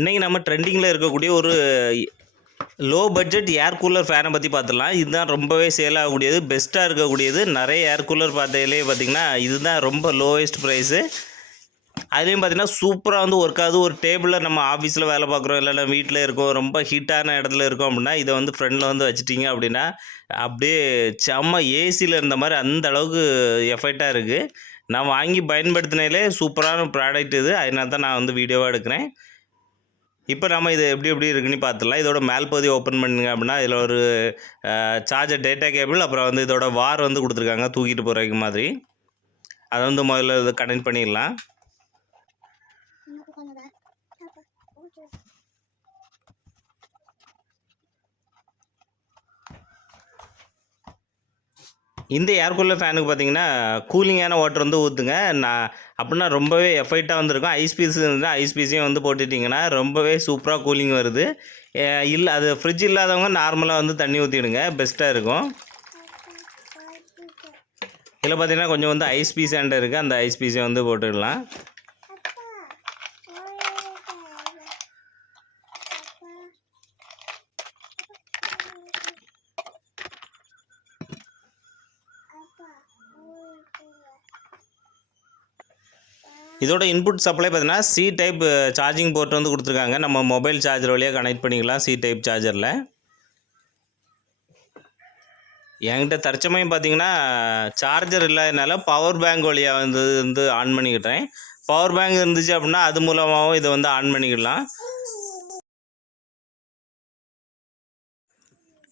இன்றைக்கி நம்ம ட்ரெண்டிங்கில் இருக்கக்கூடிய ஒரு லோ பட்ஜெட் ஏர் கூலர் ஃபேனை பற்றி பார்த்துடலாம். இதுதான் ரொம்பவே சேல் ஆகக்கூடியது பெஸ்ட்டாக இருக்கக்கூடியது. நிறைய ஏர் கூலர் பார்த்ததுலேயே பார்த்திங்கன்னா இதுதான் ரொம்ப லோவஸ்ட் ப்ரைஸு அதுலேயும் பார்த்தீங்கன்னா சூப்பராக வந்து ஒர்க் ஆகுது. ஒரு டேபிளில் நம்ம ஆஃபீஸில் வேலை பார்க்குறோம் இல்லைன்னா வீட்டில் இருக்கோம் ரொம்ப ஹீட்டான இடத்துல இருக்கோம் அப்படின்னா இதை வந்து ஃப்ரெண்டில் வந்து வச்சுட்டிங்க அப்படின்னா அப்படியே செம்ம ஏசியில் இருந்த மாதிரி அந்த அளவுக்கு எஃபெக்டாக இருக்குது நான் வாங்கி பயன்படுத்தினாலே சூப்பரான ப்ராடக்ட் இது. அதனால தான் நான் வந்து வீடியோவாக எடுக்கிறேன். இப்போ நம்ம இது எப்படி எப்படி இருக்குன்னு பார்த்துடலாம். இதோட மேல் பகுதி ஓப்பன் பண்ணுங்க அப்படின்னா இதில் ஒரு சார்ஜர் டேட்டா கேபிள் அப்புறம் வந்து இதோட வார் வந்து கொடுத்துருக்காங்க. தூக்கிட்டு போகிறதுக்கு மாதிரி. அதை வந்து முதல்ல இது கனெக்ட் பண்ணிடலாம். இந்த ஏர்கூலர் ஃபேனுக்கு பார்த்தீங்கன்னா கூலிங்கான வாட்டர் வந்து ஊற்றுங்க நான் அப்படின்னா ரொம்பவே எஃபைட்டாக வந்திருக்கும். ஐஸ் பீஸ் இருந்தால் ஐஸ் பீஸையும் வந்து போட்டுட்டிங்கன்னா ரொம்பவே சூப்பராக கூலிங் வருது. இல்லை அது ஃப்ரிட்ஜ் இல்லாதவங்க நார்மலாக வந்து தண்ணி ஊற்றிடுங்க பெஸ்ட்டாக இருக்கும். இதில் பார்த்தீங்கன்னா கொஞ்சம் வந்து ஐஸ் பீஸ் அண்ட் இருக்குது அந்த ஐஸ் பீஸை வந்து போட்டுடலாம். இதோட இன்புட் சப்ளை பார்த்தீங்கன்னா சி டைப் சார்ஜிங் போர்ட் வந்து கொடுத்துருக்காங்க. நம்ம மொபைல் சார்ஜர் வழியாக கனெக்ட் பண்ணிக்கலாம் சி டைப் சார்ஜரில் என்கிட்ட தற்சமயம் பார்த்தீங்கன்னா சார்ஜர் இல்லாதனால பவர் பேங்க் வழியாக வந்து வந்து ஆன் பண்ணிக்கிட்டேன். பவர் பேங்க் இருந்துச்சு அப்படின்னா அது மூலமாகவும் இதை வந்து ஆன் பண்ணிக்கலாம்.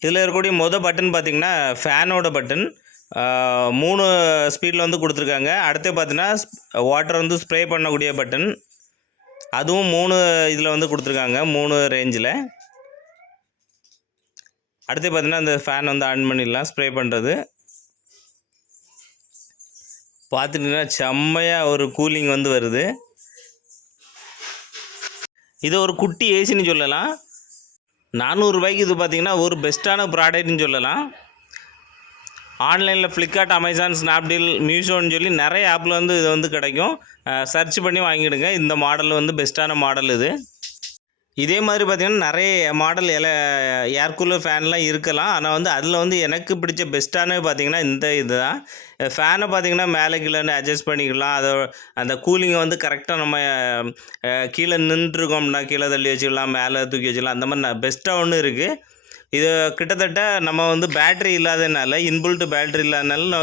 இதில் இருக்கக்கூடிய மொதல் பட்டன் பார்த்தீங்கன்னா ஃபேனோட பட்டன் மூணு ஸ்பீடில் வந்து கொடுத்துருக்காங்க. அடுத்து பார்த்தீங்கன்னா வாட்டர் வந்து ஸ்ப்ரே பண்ணக்கூடிய பட்டன் அதுவும் மூணு இதில் வந்து கொடுத்துருக்காங்க மூணு ரேஞ்சில் அடுத்து பார்த்தீங்கன்னா அந்த ஃபேன் வந்து ஆன் பண்ணிடலாம் ஸ்ப்ரே பண்ணுறது பார்த்துட்டிங்கன்னா செம்மையாக ஒரு கூலிங் வந்து வருது. இது ஒரு குட்டி ஏசின்னு சொல்லலாம். நானூறுரூபாய்க்கு இது பார்த்தீங்கன்னா ஒரு பெஸ்ட்டான ப்ராடக்ட்னு சொல்லலாம். ஆன்லைனில் ஃப்ளிப்கார்ட் அமேசான் ஸ்னாப்டீல் மீஷோன்னு சொல்லி நிறைய ஆப்பில் வந்து இது வந்து கிடைக்கும். சர்ச் பண்ணி வாங்கிடுங்க. இந்த மாடல் வந்து பெஸ்ட்டான மாடல் இது. இதே மாதிரி பார்த்திங்கன்னா நிறைய மாடல் எல ஏர் கூலர் ஃபேன்லாம் இருக்கலாம். ஆனால் வந்து அதில் வந்து எனக்கு பிடிச்ச பெஸ்ட்டானு பார்த்திங்கன்னா இந்த இது தான் ஃபேனை பார்த்திங்கன்னா மேலே கீழே அட்ஜஸ்ட் பண்ணிக்கலாம். அதை அந்த கூலிங்கை வந்து கரெக்டாக நம்ம கீழே நின்றுருக்கோம்னா கீழே தள்ளி வச்சுக்கலாம் மேலே தூக்கி வச்சுக்கலாம். அந்த மாதிரி பெஸ்ட்டாக ஒன்று இருக்குது இது கிட்டத்தட்ட நம்ம வந்து பேட்ரி இல்லாதனால இன்புல்ட் பேட்ரி இல்லாதனால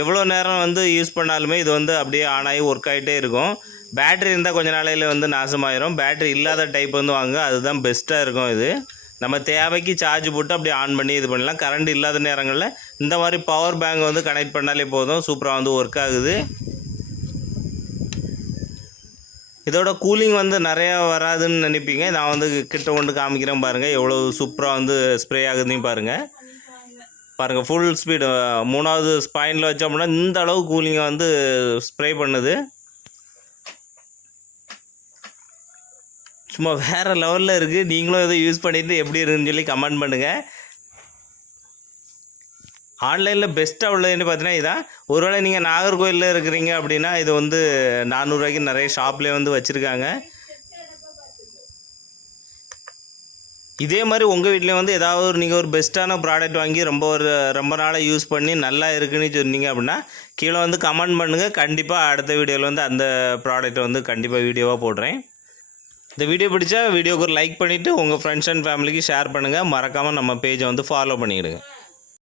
எவ்வளோ நேரம் வந்து யூஸ் பண்ணாலுமே இது வந்து அப்படியே ஆன் ஆகி ஒர்க் ஆகிட்டே இருக்கும். பேட்ரி இருந்தால் கொஞ்ச நாளையில் வந்து நாசமாயிரும். பேட்ரி இல்லாத டைப் வந்து வாங்க அதுதான் பெஸ்ட்டாக இருக்கும் இது. நம்ம தேவைக்கு சார்ஜ் போட்டு அப்படியே ஆன் பண்ணி இது பண்ணலாம். கரண்ட் இல்லாத நேரங்களில் இந்த மாதிரி பவர் பேங்க் வந்து கனெக்ட் பண்ணாலே போதும். சூப்பராக வந்து ஒர்க் ஆகுது. இதோட கூலிங் வந்து நிறையா வராதுன்னு நினைப்பீங்க. நான் வந்து கிட்ட கொண்டு காமிக்கிறேன் பாருங்கள் எவ்வளோ சூப்பராக வந்து ஸ்ப்ரே ஆகுதுன்னு பாருங்கள் பாருங்கள் ஃபுல் ஸ்பீடு மூணாவது ஸ்பாயினில் வச்சோம்னா இந்த அளவு கூலிங்கை வந்து ஸ்ப்ரே பண்ணுது. சும்மா வேறு லெவலில் இருக்குது நீங்களும் இதை யூஸ் பண்ணிட்டு எப்படி இருக்குன்னு சொல்லி கமெண்ட் பண்ணுங்கள் ஆன்லைனில் பெஸ்ட்டாக உள்ளதுன்னு பார்த்தீங்கன்னா இதான் ஒருவேளை நீங்கள் நாகர்கோயிலில் இருக்கிறீங்க அப்படின்னா இது வந்து நானூறுரூவாய்க்கு நிறைய ஷாப்லேயே வந்து வச்சுருக்காங்க. இதே மாதிரி உங்கள் வீட்லேயும் வந்து ஏதாவது ஒரு நீங்கள் ஒரு பெஸ்ட்டான ப்ராடக்ட் வாங்கி ரொம்ப ஒரு ரொம்ப நாளாக யூஸ் பண்ணி நல்லா இருக்குன்னு சொன்னீங்க அப்படின்னா கீழே வந்து கமெண்ட் பண்ணுங்கள் கண்டிப்பாக அடுத்த வீடியோவில் வந்து அந்த ப்ராடக்ட்டை வந்து கண்டிப்பாக வீடியோவாக போடுறேன். இந்த வீடியோ பிடிச்சா வீடியோக்கு ஒரு லைக் பண்ணிவிட்டு உங்கள் ஃப்ரெண்ட்ஸ் அண்ட் ஃபேமிலிக்கு ஷேர் பண்ணுங்கள் மறக்காமல் நம்ம பேஜை வந்து ஃபாலோ பண்ணிவிடுங்க